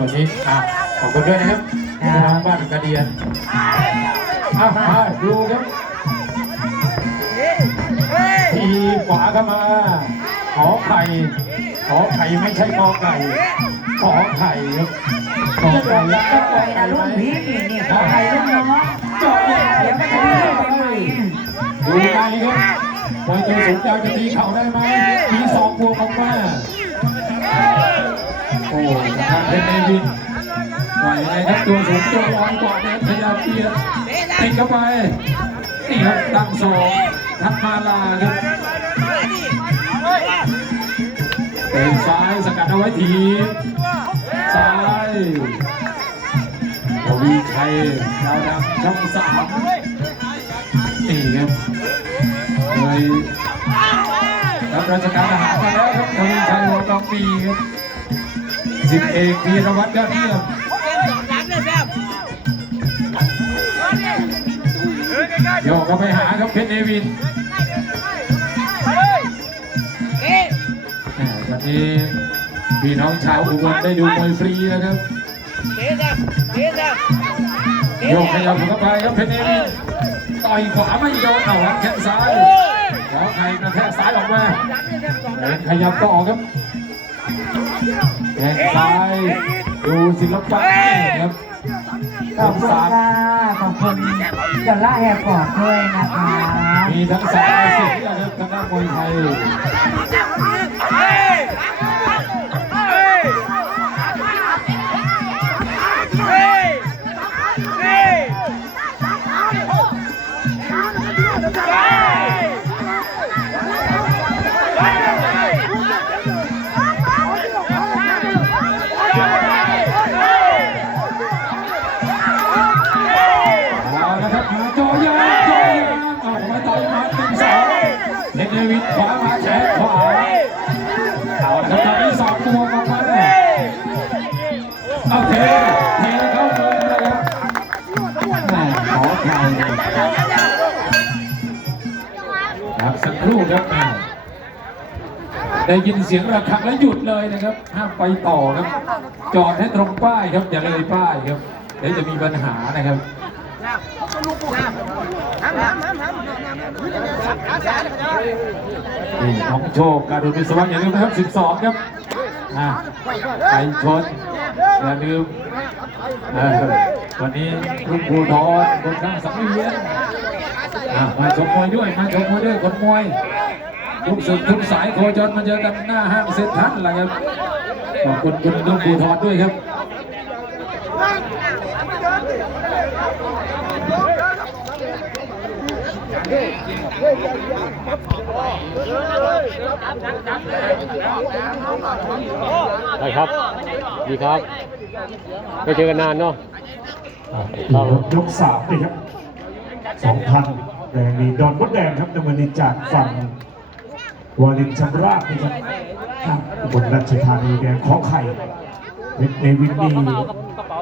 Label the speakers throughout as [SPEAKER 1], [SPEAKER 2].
[SPEAKER 1] วันนี้อะขอบคุณด้วยนะครับ
[SPEAKER 2] ครับ
[SPEAKER 1] ทางบ้านกระเดียนอะมาดูครับทีขวาเข้ามา ขอไข่ ขอไข่ไม่ใช่กอไก่ ขอไข่ครับขอ
[SPEAKER 2] จะ
[SPEAKER 1] ไข่
[SPEAKER 2] บอกจะไปนะรุ่นพี่นี่นี่ขอใครรุ่นน้องเดี๋ยวก็จะมีเรื่องใหม่
[SPEAKER 1] ดูได้ครับมวยตัวสูงยาวจะตีเข่าได้ไหมมีสองบวกออกมาโอ้ทางเพชรเนวินไงครับตัวสูงตัวร้อนกว่าเนี่ยพยายามเปลี่ยนติดเข้าไปนี่ครับตั้งสองทักมาลาครับเตะซ้ายสกัดเอาไว้ทีซ้ายวีชัยดาวดำช่องสามนี่ครับเลยรับราชการทหารมาแล้วครับทวีชัยวงศ์ทองปีครับ สิบเอกพีรวัตรยอดเยี่ยมโยกเข้าไปหาครับเพชรเนวินแหม่วันนี้พี่น้องชาวอุบลได้ดูมวยฟรีนะครับโยกขยับเข้าไปครับเพชรเนวินต่อยขวาไม่โดนเอาครับแข้งซ้ายขอใครกระแทกซ้ายออกมาเดินขยับต่อครับ แข้งซ้ายดูศิลปะนี่ครับ
[SPEAKER 2] ขอบคุณค่ะขอบคุณจอลล่าแอร์พอร์ตด้วยนะคะ
[SPEAKER 1] มีทั้งสามอาชีพนะครับทางด้านมวยไทย โอเคเทเข้ามุมนะครับขอใครครับสักครู่ครับแม่ได้ยินเสียงระฆังแล้วหยุดเลยนะครับ ห้ามไปต่อครับ จอดให้ตรงป้ายครับ อย่าเลยป้ายครับเดี๋ยวจะมีปัญหานะครับนี่น้องโชคการุณวิศวะอย่าลืมนะครับ 12 ครับไปชน อย่าลืมวันนี้คุณครูทอนคนข้างสังเวียนมาชมมวยด้วยมาชมมวยด้วยคนมวยทุกสุดทุกสายโคจรมาเจอกันหน้าห้างเซ็นทรัลแหละครับขอบคุณคุณลุงภูทอนด้วยครับ
[SPEAKER 3] ได้ครับ ดีครับ ไม่เจอกันนานเนาะ
[SPEAKER 4] ครับยกสามเลยครับสองพันแดงมีดอนมดแดงครับน้ำเงินนี่จากฝั่งวารินชำราบนะครับครับอุบนราชธานีแดงขอไข่เพชรเนวินนี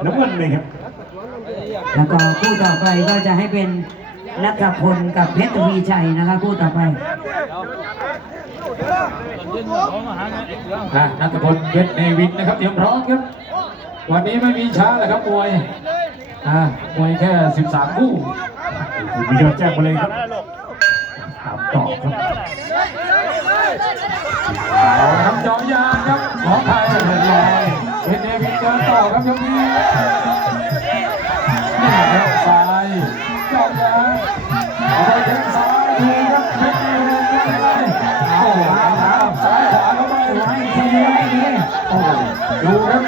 [SPEAKER 4] น้ำเงินเลยครับ
[SPEAKER 2] แล้วก็คู่ต่อไปก็จะให้เป็น นัทพลกับเพชรทวีชัยนะคะคู่ต่อไป
[SPEAKER 1] นัทพลเพชรเนวินนะครับเตรียมพร้อมครับ วันนี้ไม่มีช้าเลยครับมวยอ่ามวยแค่ 13 คู่
[SPEAKER 4] คุณมียอดแจ้งมาเลยครับตามต่อครับ
[SPEAKER 1] เอาละครับจอมยางครับขอไทยเรียบร้อยเพชรเนวินเดินต่อครับยกนี้นี่ครับซ้าย จอมยางเอาไปแข้งซ้ายดูครับเพชรเนวินเป็นไงเอาเอาเอาซ้ายขวาเข้าไปไว้ทีไว้ทีโอ้ดูครับ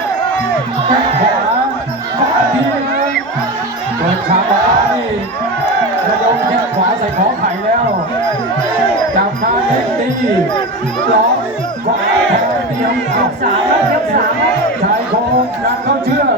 [SPEAKER 1] แข้งขวาขวาทีนึงเปิดฉากออกมานี่ระดมแข้งขวาใส่ของไข่แล้วจับคาเล็กดีล็อกขวาแทงเดียวย
[SPEAKER 2] กสามครับยกสาม
[SPEAKER 1] ชายโคงดันเข้าเชือก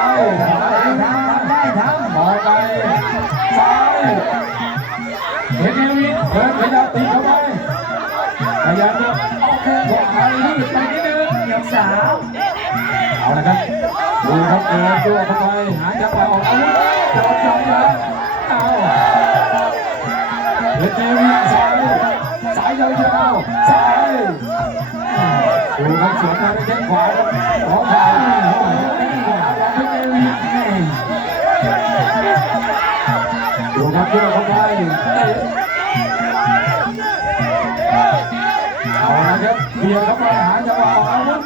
[SPEAKER 2] สามโอ้
[SPEAKER 1] เอาละครับกวีชัยบอกเปลี่ยนเกอยขาเดินต่อทีแข้งซ้ายได้ทำมองไปซ้ายเห็นเอวินเพิ่มขยับตีเข้าไปพยายามจะออกแข้งขวาไปยืดไปนิดนึง
[SPEAKER 2] ยกสาม
[SPEAKER 1] เอาละครับดูครับเดินตัวเข้าไปหาจังหวะออกอาวุธโดนจับแล้วเอาเฮดเดวินซ้ายสายยาวๆซ้ายดูครับสวนมาด้วยแข้งขวาของขวา ครับเดินเข้าไปเตะเอาละครับเบียดเข้าไปหาจังหวะออกอาวุธ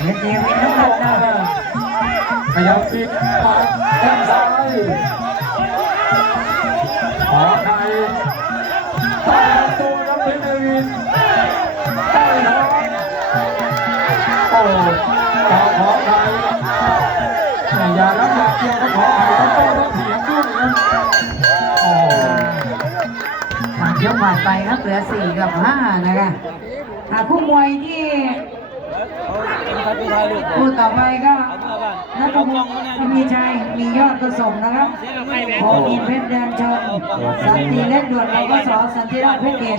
[SPEAKER 2] เฮ็ดเดวิดน้ำหนักได้
[SPEAKER 1] ขยับปิดปากแข้งซ้าย
[SPEAKER 2] ผ่านไปครับเหลือสี่กับห้านะคะคู่มวยที่คู่ต่อไปก็นัทพงศ์มีชัยมียอดผสมนะครับโอินเพชรแดนชนสันติเล็กด่วนเราก็สอสันติราชเพชรเกต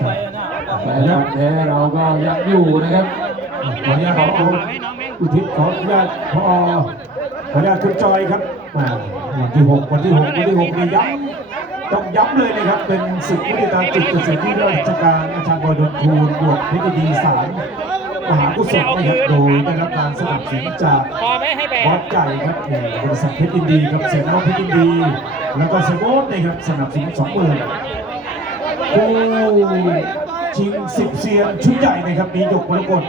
[SPEAKER 1] แต่ยอดแท้เราก็ยังอยู่นะครับ
[SPEAKER 4] ขออนุญาตขออุทิศขออนุญาตพอขออนุญาตคุณจอยครับวันที่6วันที่6วันที่6นี่ย้ำ ต้องย้ำเลยนะครับ เป็นศึกวิทยาจิตเกที่ราชการอาจารย์บอยดนคูณบวกเพชรดีสารมหากุศลนะครับโดยได้รับการสนับสนุนจากบอสใหญ่ครับนี่บริษัทเพชรยินดีครับเสียน้องเพชรยินดี แล้วก็เซโบสนะครับสนับสนุนสองหมื่นผู้ชิงสิบเซียนชุดใหญ่นะครับมีหยกมรกต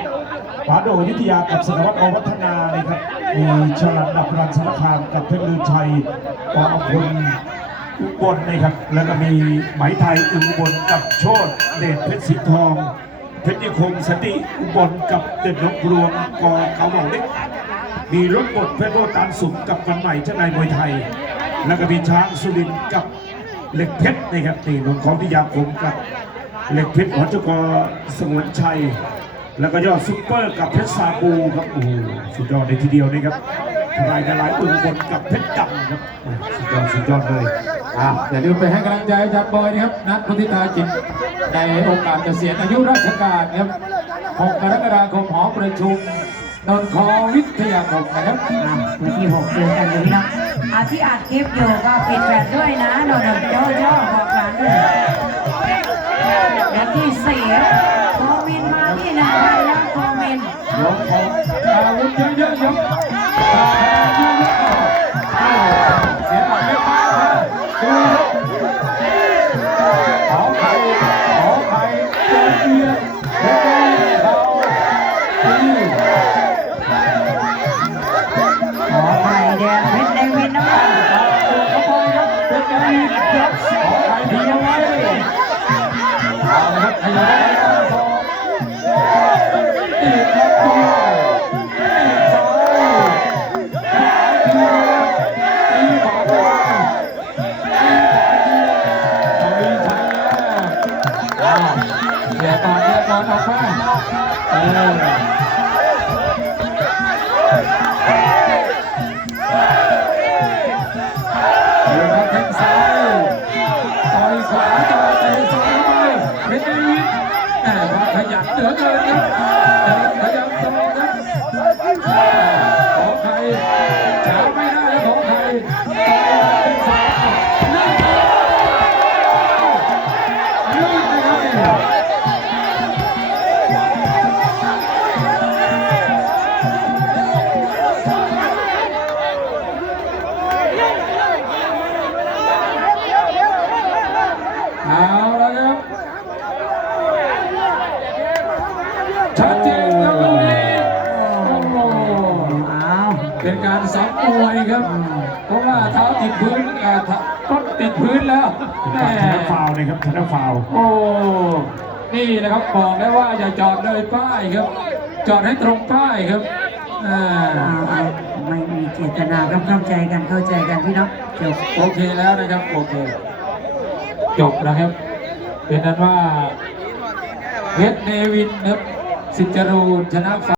[SPEAKER 4] ปาโดยุทธยากับสนวัตอวัฒนานะครับมีชลันดับรันสารคามกับเพชรลือชัยปออภพล อุบลนะครับ แล้วก็มีไหมไทยอุบลกับโชดเดชเพชรสีทองเพชรนิคมสติอุบลกับเด็ดนกรวงกอเขาบอกเล็กมีรถบดเพชรโบตานสุมกับกันใหม่ชนายมวยไทย แล้วก็มีช้างสุรินกับเหล็กเพชรนะครับนี่นนของพิยาคมกับเหล็กเพชรหัวจกรสงวนชัย แล้วก็ยอดซุปเปอร์กับเพชรซาบูครับโอ้โหสุดยอดในทีเดียวนะครับ ทลายทลายอุ่นบนกับเพชรดำครับอ่าสุดยอดสุดยอดเลย
[SPEAKER 1] อะอย่าลืมไปให้กำลังใจอาจารย์บอยนะครับนัดพุทธิตาจิตในโอกาสเกษียณอายุราชการครับ6กรกฎาคมหอประชุมนนทอวิทยาคมนะครับ
[SPEAKER 2] อะวันที่หกเจอกันเลยพี่น้องอาที่อัดคลิปอยู่ก็ปิดแฟลชด้วยนะโดนโจ้โจ้บอกหลานด้วยและที่สี่โคมินมาที่หนึ่งพันแล้วโคมิน
[SPEAKER 1] ยกของอาวุธเยอะๆยกตาแทงเยอะๆเอาเสียหลักไม่พลาดนะดูขอไข่ขอไข่เจอเบียร์เฮ้ยเขาตี
[SPEAKER 2] ขอไข่แดงเพชรแดงวินน้ำมัน
[SPEAKER 1] เข้าไปครับเป็นไงยกขอไข่ดีเอาไว้เอาละครับ เมมวยครับ เพราะว่าเท้าติดพื้นเอ่อเท้าต้นติดพื้นแล้ว
[SPEAKER 4] เป็น
[SPEAKER 1] แห
[SPEAKER 4] การชนะ
[SPEAKER 1] ม
[SPEAKER 4] ฟาวล์นะครับชนะฟาวล์
[SPEAKER 1] โอ้ นี่นะครับบอกได้ว่าอย่าจอดเลยป้ายครับ จอดให้ตรงป้ายครับอ่า
[SPEAKER 2] เอาเอาไม่มีเจตนาครับเข้าใจกันเข้าใจกันพี่น้องจบ
[SPEAKER 1] โอเคแล้วนะครับ โอเค จบนะครับ เป็นนั้นว่าเพชรเนวินนะครับสิทธิ์จรูนชนะ